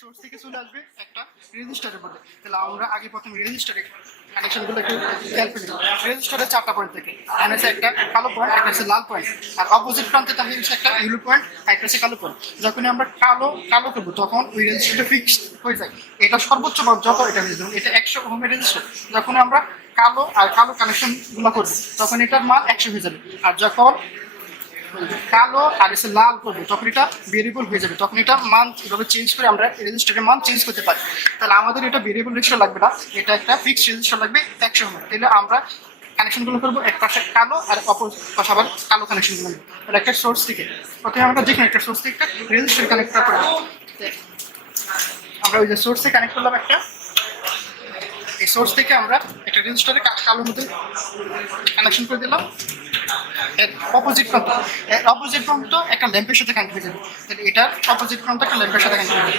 Source থেকে চলে আসবে একটা রেজিস্টারের মধ্যে। তাহলে আমরা আগে প্রথমে রেজিস্টারে কানেকশনগুলো একটু খেয়াল করি। রেজিস্টারের 4টা পয়েন্ট থেকে হচ্ছে একটা কালো পয়েন্ট, একটা হচ্ছে লাল পয়েন্ট, আর অপোজিট প্রান্তে তাহলে হচ্ছে একটা ইউলো পয়েন্ট, আর একটা হচ্ছে কালো পয়েন্ট। যখনই আমরা কালো করবো তখন ওই রেজিস্টারটা ফিক্সড হয়ে যায়। এটা সর্বোচ্চ মান যত এটা রেজিস্টার, এটা 100 ওহমের রেজিস্টার। যখন আমরা কালো কানেকশনগুলো করবো তখন এটার মান 100 হয়ে যাবে। আর যখন কালো আর এসে লাল করবো তখন এটা ভেরিয়েবল হয়ে যাবে। তখন এটা মান এভাবে চেঞ্জ করে আমরা রেজিস্টারের মান চেঞ্জ করতে পারি। তাহলে আমাদের এটা ভেরিয়েবল রেজিস্টার লাগবে না, এটা একটা ফিক্সড রেজিস্টার লাগবে 100 ওহমের। তাহলে আমরা কানেকশনগুলো করবো এক পাশে কালো আর অপর পাশে আবার কালো কানেকশনগুলো নেবো। তাহলে একটা সোর্স থেকে প্রথমে আমরা যেখানে একটা সোর্স থেকে একটা রেজিস্টার কানেক্ট করে আমরা ওই যে সোর্সে কানেক্ট করলাম একটা, এই সোর্স থেকে আমরা একটা রেজিস্টারে কালোর মধ্যে কানেকশন করে দিলাম। অপোজিট প্রান্ত একটা ল্যাম্পের সাথে কানেক্ট হয়ে যাবে। তাহলে এটার অপোজিট প্রান্ত একটা ল্যাম্পের সাথে কানেক্ট হয়ে যাবে।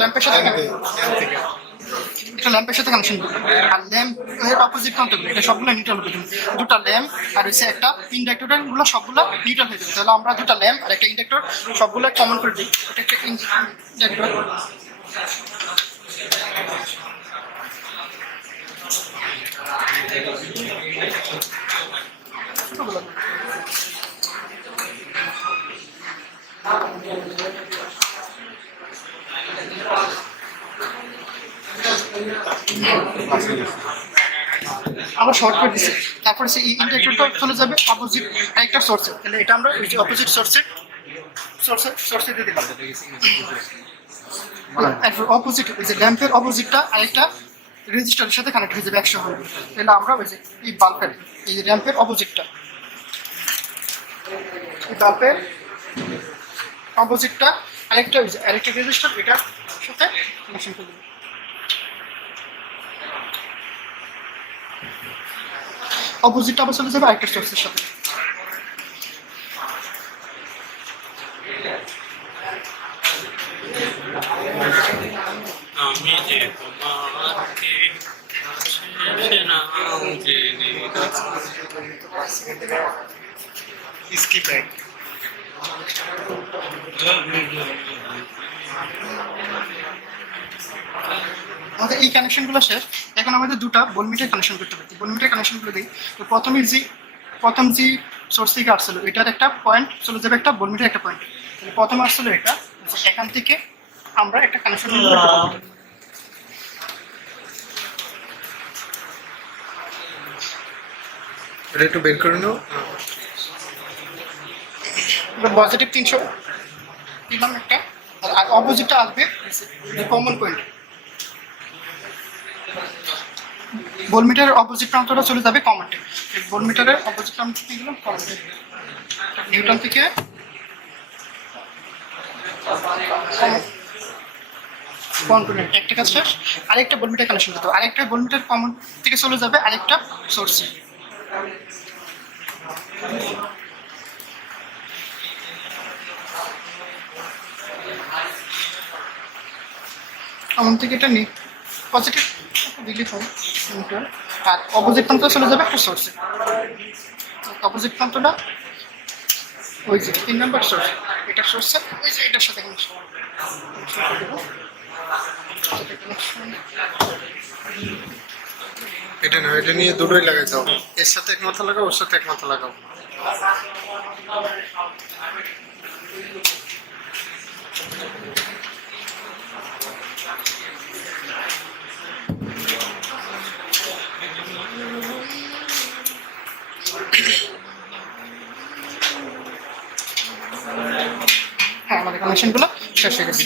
ল্যাম্পের সাথে একটা ল্যাম্পের সাথে কানেকশন করবে। আর ল্যাম্পের অপোজিট প্রান্তগুলো এটা সবগুলো নিউট্রাল হবে। দুটো ল্যাম্প আর হচ্ছে একটা ইন্ডাক্টরগুলো সবগুলো নিউট্রাল হয়ে যাবে। তাহলে আমরা দুটো ল্যাম্প আর একটা ইন্ডাক্টর সবগুলো কমন করে দিই। এটা একটা ইন্ডাক্টর, আমরা শর্ট করে দিচ্ছি। তারপরে সেই ইন্ডাক্টরটা চলে যাবে অপোজিট আরেকটা সোর্সে। তাহলে এটা আমরা ওই যে অপোজিট সোর্সে দিয়ে দিলাম। অপোজিট ওই যে ল্যাম্পের অপোজিটটা আরেকটা রেজিস্টারের সাথে কানেক্ট হয়ে যাবে 100 হবে। তাহলে আমরা ওই যে এই বাল্বের এই ল্যাম্পের অপোজিটটা, এই বাল্বের অপোজিটটা আরেকটা রেজিস্টার এটার সাথে কানেকশন করে দেবো। অপোজিটটা আবার চলে যাবে আরেকটা সোর্সের সাথে। আমি যে তোমাকে স্কিপ ব্যাক আমাদের এই কানেকশনগুলো শেষ। এখন আমাদের দুটো ভোল্টমিটার কানেকশন করতে হবে। ভোল্টমিটার কানেকশনগুলো দিই। তো প্রথম যে সোর্স থেকে আসছিল এটার একটা পয়েন্ট চলে যাবে একটা ভোল্টমিটার একটা পয়েন্ট। প্রথম আসছিল এটা, এখান থেকে আমরা একটা কানেকশন এটা একটু বের করে নাও। পজিটিভ 300 দিলাম একটা, আর অপোজিটটা আসবে কমন পয়েন্ট। ভোল্টমিটারের অপোজিট প্রান্তটা চলে যাবে কমনটে। ভোল্টমিটারের অপোজিট প্রান্ত থেকে গেলাম কমনটে। নিউটন থেকে কম্পোনেন্ট একটা কাজ শেষ। আরেকটা ভোল্টমিটার কানেকশন করতে হবে। আরেকটা ভোল্টমিটার কমন থেকে চলে যাবে আরেকটা সোর্সে। কমন থেকে এটা নেই পজিটিভ দিলে হয় নিউট্রাল, আর অপোজিট প্রান্ত চলে যাবে একটা সোর্সে। অপোজিট প্রান্তটা ওই যে 3 নম্বর সোর্স, এটা সোর্সে ওই যে এটার সাথে কানেকশন দেবো। এটা না, এটা নিয়ে দুটোই লাগাই দাও। এর সাথে এক মাথা লাগাও, ওর সাথে এক মাথা লাগাও। হ্যাঁ, আমাদের কানেকশনগুলো শেষ হয়ে গেছে।